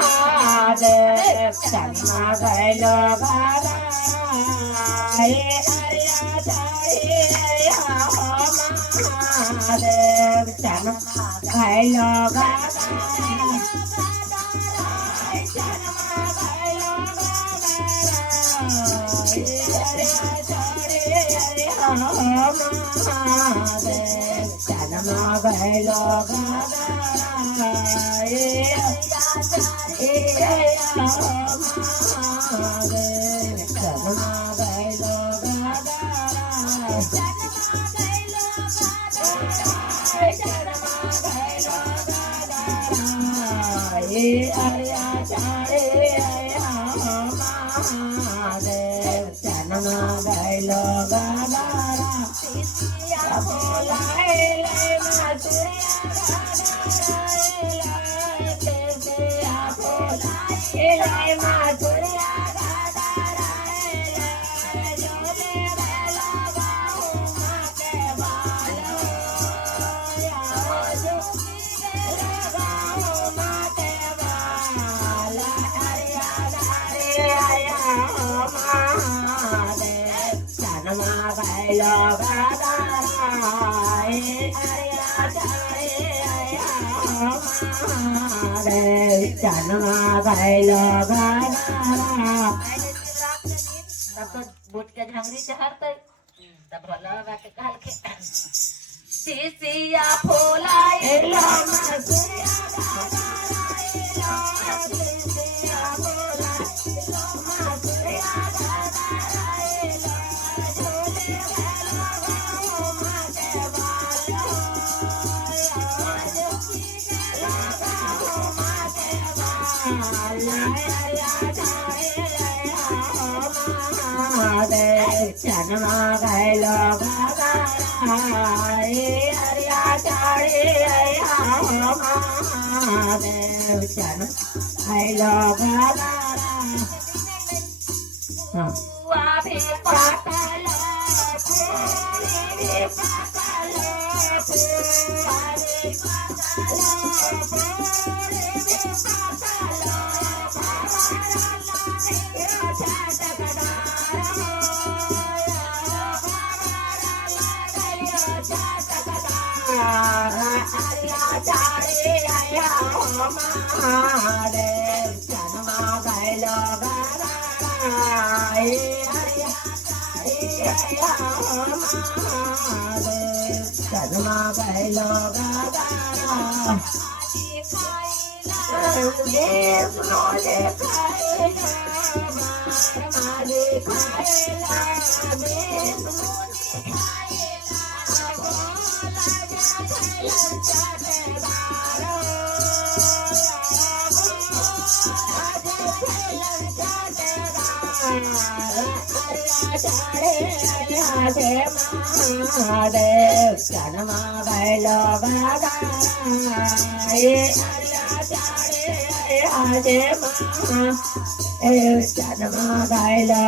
महादेव जन्मा गैलो गादा महादेव जन्मा गैलो गादा महादेव जन्मा गैलो बुटके झंगरी चढ़ते तब भला बाटे काल के सीसिया फूलाए लो मसिया सीसिया फूलाए लो मसिया जन्मा गैलो महादेव जन्मा महादेव जन्मा गैलो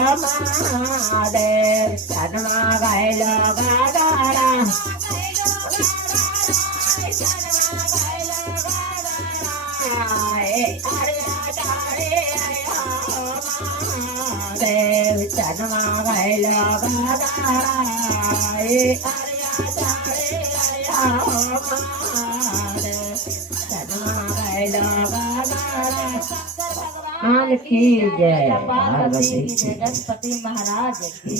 जन्मा गैलो महादेव जन्मा गैलो जन्मा गैलो महादेव जन्मा गैलो महादेव जन्मा गैलो की जय, पार्वती गणपति महाराज की।